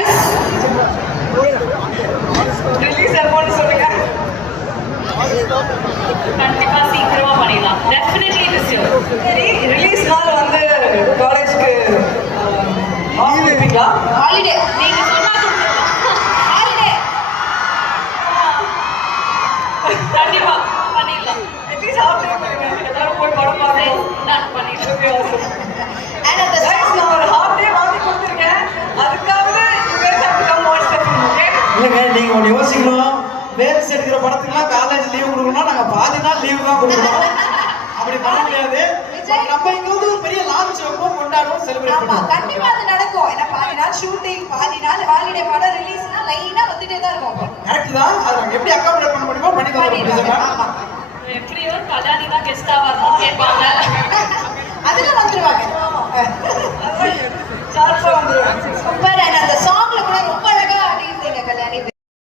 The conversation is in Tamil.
எஸ் ரிலீஸ் எப்போன்னு சொல்லுங்க. கண்டிப்பா சீக்கிரமா பண்ணிடலாம். Definitely this year. சரி, ரிலீஸ் நாள் வந்து காலேஜ்க்கு ஆஃப் கொடுப்பீங்களா? ஹாலிடே. நீங்க சொன்னா கொடுத்துடலாம். ஹாலிடே. கண்டிப்பா பண்ணிடலாம். அட்லீஸ்ட் ஆஃப் டே கொடுங்க. எல்லாரும் போய் படம் பார்க்கணும். நான் பண்ணிடலாம். Okay, awesome. And at the Guys, நான் ஒரு ஹாஃப் டே வாங்கி கொடுத்துருக்கேன். அதுக்காவது you guys have to come watch the film, okay? இல்லைங்க, நீங்க ஒன்று யோசிக்கணும். வேல்ஸ் எடுக்கிற படத்துக்குலாம் காலேஜ் லீவ் கொடுக்கணும், நாங்க பாதி நாள் லீவ் தான் கொடுக்கணும். அப்படி பண்ண முடியாது. நம்ம இங்க வந்து ஒரு பெரிய லான்ச் வைப்போம், கொண்டாடுவோம், செலிப்ரேட் ஆமா, பண்ணுவோம். கண்டிப்பா அது நடக்கும். ஏன்னா பாதி நாள் ஷூட்டிங், பாதி நாள் ஹாலிடே, படம் ரிலீஸ்னா லைனா வந்துட்டே தான் இருக்கும். கரெக்ட் தான். அதை நாங்க எப்படி அக்காமடேட் பண்ண முடியுமோ பண்ணி தரோம். ஆமா, எப்படியோ கல்யாணி தான் கெஸ்டா வரணும் கேட்பாங்க. அதுல வந்துருவாங்க. ஷார்ப்பா வந்துருவேன். சூப்பர். And அந்த